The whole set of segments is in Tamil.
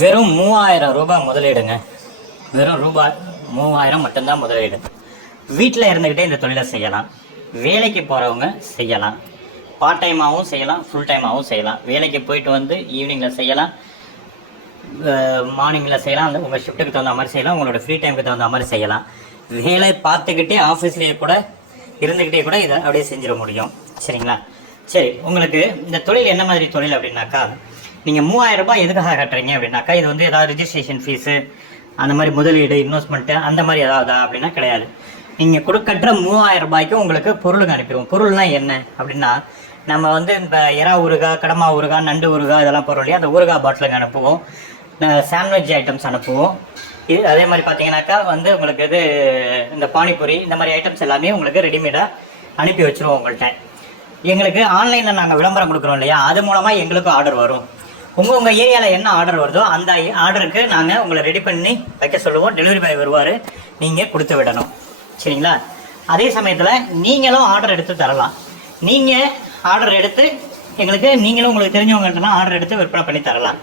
வெறும் 3000 ரூபாய் முதலீடுங்க. வெறும் ரூபாய் 3000 மட்டும்தான் முதலீடு. வீட்டில் இருந்துக்கிட்டே இந்த தொழிலை செய்யலாம். வேலைக்கு போகிறவங்க செய்யலாம். பார்ட் டைமாகவும் செய்யலாம், ஃபுல் டைமாகவும் செய்யலாம். வேலைக்கு போயிட்டு வந்து ஈவினிங்கில் செய்யலாம், மார்னிங்கில் செய்யலாம். அந்த உங்கள் ஷிஃப்ட்டுக்கு தகுந்த மாதிரி செய்யலாம், உங்களோட ஃப்ரீ டைமுக்கு தகுந்த மாதிரி செய்யலாம். வேலை பார்த்துக்கிட்டே ஆஃபீஸ்லேயே கூட இருந்துக்கிட்டே கூட இதை அப்படியே செஞ்சிட முடியும். சரிங்களா? சரி, உங்களுக்கு இந்த தொழில் என்ன மாதிரி தொழில் அப்படின்னாக்கா, நீங்கள் 3000 ரூபாய் எதுக்காக கட்டுறீங்க அப்படின்னாக்கா, இது வந்து ஏதாவது ரிஜிஸ்ட்ரேஷன் ஃபீஸு அந்த மாதிரி முதலீடு இன்வெஸ்ட்மெண்ட்டு அந்த மாதிரி ஏதாவதா அப்படின்னா கிடையாது. நீங்கள் கட்டுற 3000 ரூபாய்க்கு உங்களுக்கு பொருளுக்கு அனுப்பிடுவோம். பொருள்னால் என்ன அப்படின்னா, நம்ம வந்து இந்த எறா ஊறுகாய், கடமா ஊறுகாய், நண்டு ஊறுகாய் இதெல்லாம் பொருள் இல்லையா, அந்த ஊறுகாய் பாட்டிலுக்கு அனுப்புவோம். சாண்ட்விச் ஐட்டம்ஸ் அனுப்புவோம். இது அதே மாதிரி பார்த்தீங்கன்னாக்கா வந்து உங்களுக்கு இது இந்த பானிபூரி இந்த மாதிரி ஐட்டம்ஸ் எல்லாமே உங்களுக்கு ரெடிமேடாக அனுப்பி வச்சுருவோம். உங்கள்கிட்ட எங்களுக்கு ஆன்லைனில் நாங்கள் விளம்பரம் கொடுக்குறோம் இல்லையா, அது மூலமாக எங்களுக்கும் ஆர்டர் வரும். உங்கள் ஏரியாவில் என்ன ஆர்டர் வருதோ அந்த ஆர்டருக்கு நாங்கள் உங்களை ரெடி பண்ணி வைக்க சொல்லுவோம். டெலிவரி பாய் வருவார், நீங்கள் கொடுத்து விடணும். சரிங்களா? அதே சமயத்தில் நீங்களும் ஆர்டர் எடுத்து தரலாம். நீங்கள் ஆர்டர் எடுத்து எங்களுக்கு நீங்களும் உங்களுக்கு தெரிஞ்சவங்கள்ட்டலாம் ஆர்டர் எடுத்து விற்பனை பண்ணி தரலாம்.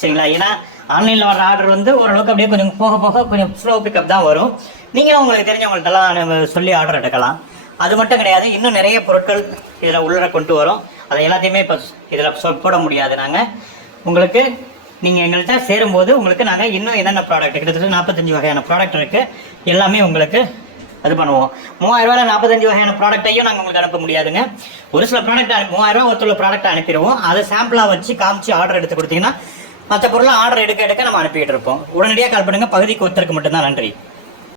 சரிங்களா? ஏன்னா ஆன்லைனில் வர ஆர்டர் வந்து ஓரளவுக்கு அப்படியே கொஞ்சம் போக போக கொஞ்சம் ஸ்லோ பிக்கப் தான் வரும். நீங்களும் உங்களுக்கு தெரிஞ்சவங்கள்ட்டலாம் சொல்லி ஆர்டர் எடுக்கலாம். அது மட்டும் கிடையாது, இன்னும் நிறைய பொருட்கள் இதில் உள்ளே கொண்டு வரோம். அதை எல்லாத்தையுமே இப்போ இதில் போட முடியாது. நாங்கள் உங்களுக்கு நீங்கள் எங்கள்கிட்ட சேரும்போது உங்களுக்கு நாங்கள் இன்னும் என்னென்ன ப்ராடக்ட் கிட்டத்தட்ட 45 வகையான ப்ராடக்ட் இருக்குது, எல்லாமே உங்களுக்கு அது பண்ணுவோம். 3000 ரூபாயில் 45 வகையான ப்ராடக்ட்டையும் நாங்கள் உங்களுக்கு அனுப்ப முடியாதுங்க. ஒரு சில ப்ராடக்ட் 3000 ரூபா ஒருத்தர் ப்ராடக்ட் அனுப்பிடுவோம். அதை சாம்பிளாக வச்சு காமிச்சு ஆர்டர் எடுத்து கொடுத்தீங்கன்னா மற்ற பொருளை ஆர்டர் எடுக்க நம்ம அனுப்பிட்டு இருப்போம். உடனடியாக கால் பண்ணுங்கள். பகுதிக்கு ஒருத்தருக்கு மட்டும்தான். நன்றி.